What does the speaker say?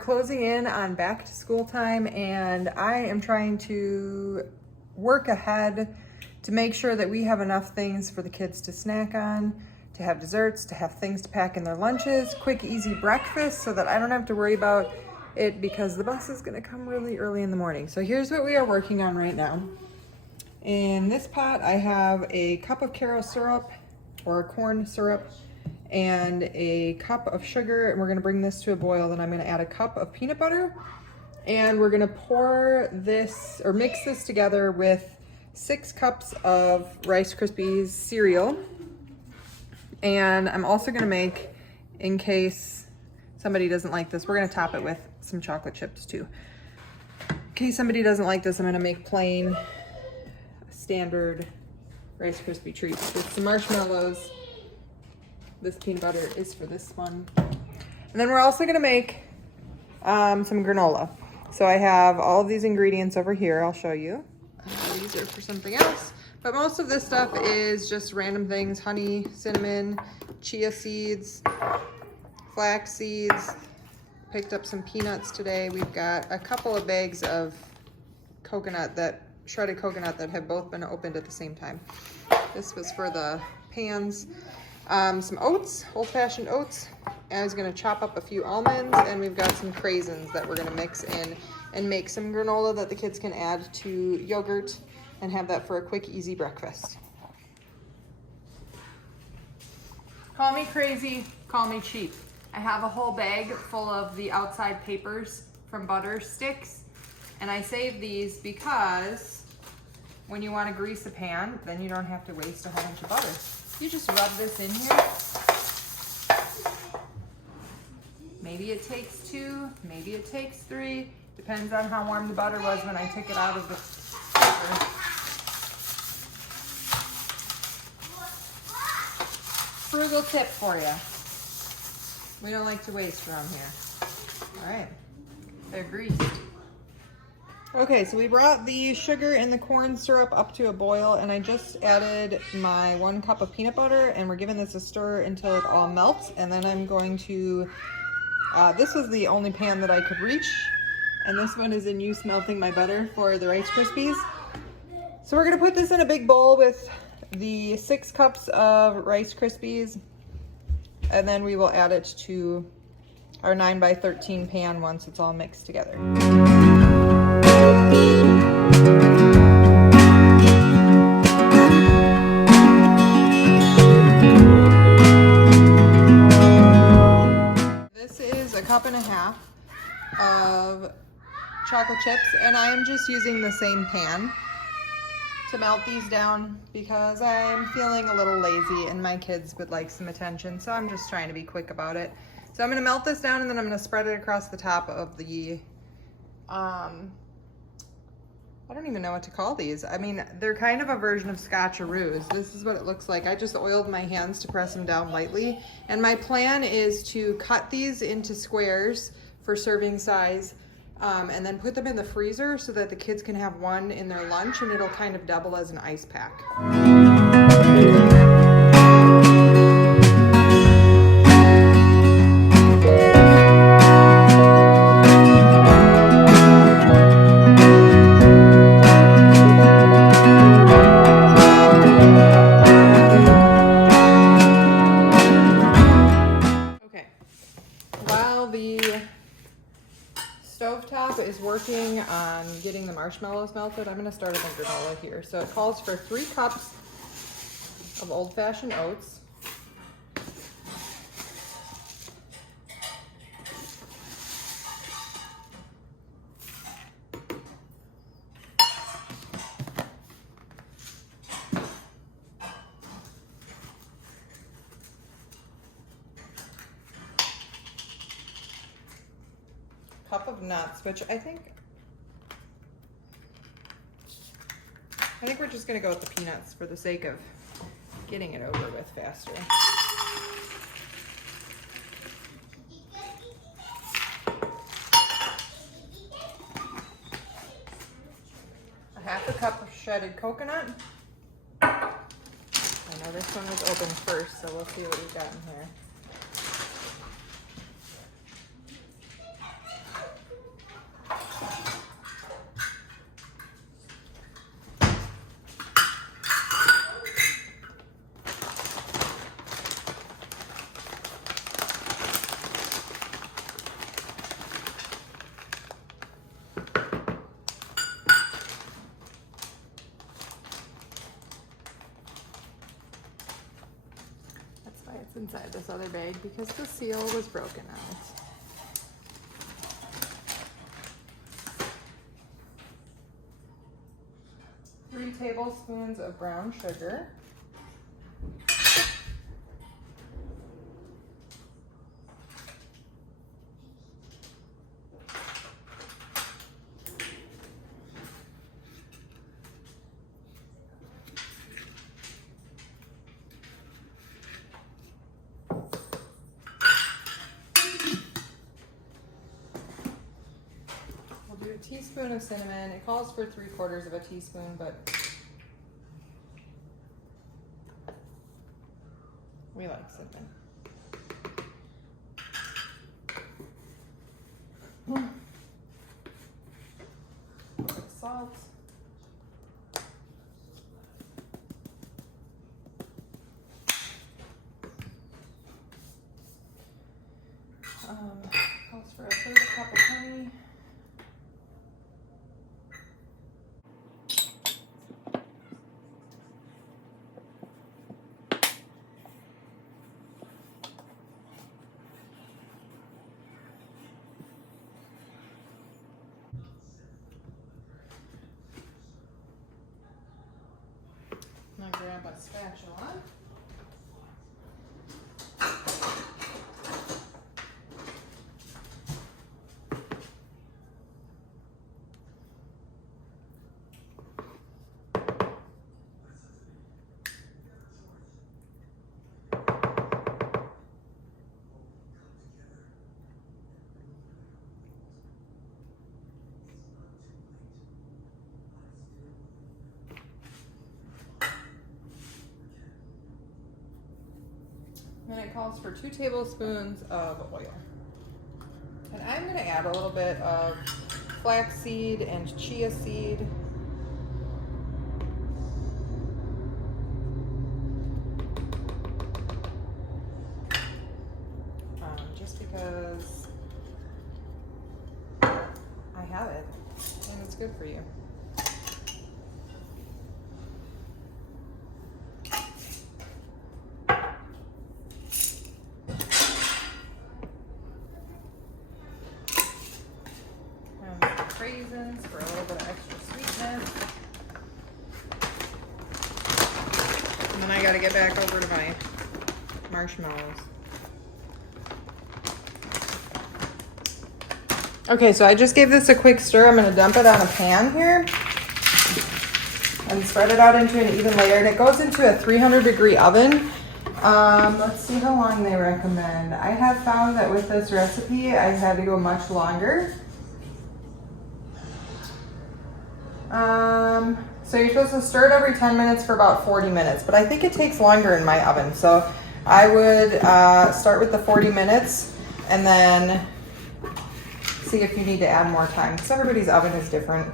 closing in on back to school time, and I am trying to work ahead to make sure that we have enough things for the kids to snack on, to have desserts, to have things to pack in their lunches, quick, easy breakfast, so that I don't have to worry about it because the bus is gonna come really early in the morning. So here's what we are working on right now. In this pot, I have a cup of Caro syrup or corn syrup and a cup of sugar, and we're gonna bring this to a boil. Then I'm gonna add a cup of peanut butter, and we're gonna pour this or mix this together with 6 cups of Rice Krispies cereal. And I'm also gonna make, in case somebody doesn't like this, we're gonna top it with some chocolate chips too. In case somebody doesn't like this, I'm gonna make plain standard Rice Krispie treats with some marshmallows. This peanut butter is for this one. And then we're also gonna make some granola. So I have all of these ingredients over here. I'll show you. These are for something else, but most of this stuff is just random things: honey, cinnamon, chia seeds, flax seeds. Picked up some peanuts today. We've got a couple of bags of shredded coconut that have both been opened at the same time. This was for the pans. Some oats, old-fashioned oats. I was gonna chop up a few almonds, and we've got some craisins that we're gonna mix in and make some granola that the kids can add to yogurt and have that for a quick, easy breakfast. Call me crazy, call me cheap. I have a whole bag full of the outside papers from butter sticks, and I save these because when you want to grease a pan, then you don't have to waste a whole bunch of butter. You just rub this in here. Maybe it takes 2, maybe it takes 3. Depends on how warm the butter was when I took it out of the paper. Frugal tip for you. We don't like to waste around here. All right, they're greased. Okay, so we brought the sugar and the corn syrup up to a boil, and I just added my 1 cup of peanut butter, and we're giving this a stir until it all melts. And then I'm going to, this was the only pan that I could reach, and this one is in use melting my butter for the Rice Krispies. So we're gonna put this in a big bowl with the 6 cups of Rice Krispies, and then we will add it to our 9x13 pan once it's all mixed together. This is a 1.5 cups of chocolate chips, and I am just using the same pan to melt these down because I'm feeling a little lazy and my kids would like some attention, so I'm just trying to be quick about it. So I'm gonna melt this down, and then I'm gonna spread it across the top of the, I don't even know what to call these. I mean, they're kind of a version of scotcheroos. This is what it looks like. I just oiled my hands to press them down lightly. And my plan is to cut these into squares for serving size, and then put them in the freezer so that the kids can have one in their lunch, and it'll kind of double as an ice pack. Stovetop is working on getting the marshmallows melted. I'm gonna start with the granola here. So it calls for 3 cups of old-fashioned oats, cup of nuts, which I think we're just gonna go with the peanuts for the sake of getting it over with faster. A 1/2 cup of shredded coconut. I know this one was open first, so we'll see what we've got in here. inside this other bag because the seal was broken out. 3 tablespoons of brown sugar. Do a teaspoon of cinnamon. It calls for 3/4 of a teaspoon, but we like cinnamon. Salt. Calls for 1/3 cup of honey. I'm gonna grab a spatula. And it calls for 2 tablespoons of oil. And I'm going to add a little bit of flaxseed and chia seed. Just because I have it and it's good for you. Raisins for a little bit of extra sweetness. And then I gotta get back over to my marshmallows. Okay, so I just gave this a quick stir. I'm gonna dump it on a pan here and spread it out into an even layer. And it goes into a 300-degree oven. Let's see how long they recommend. I have found that with this recipe, I had to go much longer. So you're supposed to stir it every 10 minutes for about 40 minutes, but I think it takes longer in my oven. So I would start with the 40 minutes and then see if you need to add more time because everybody's oven is different.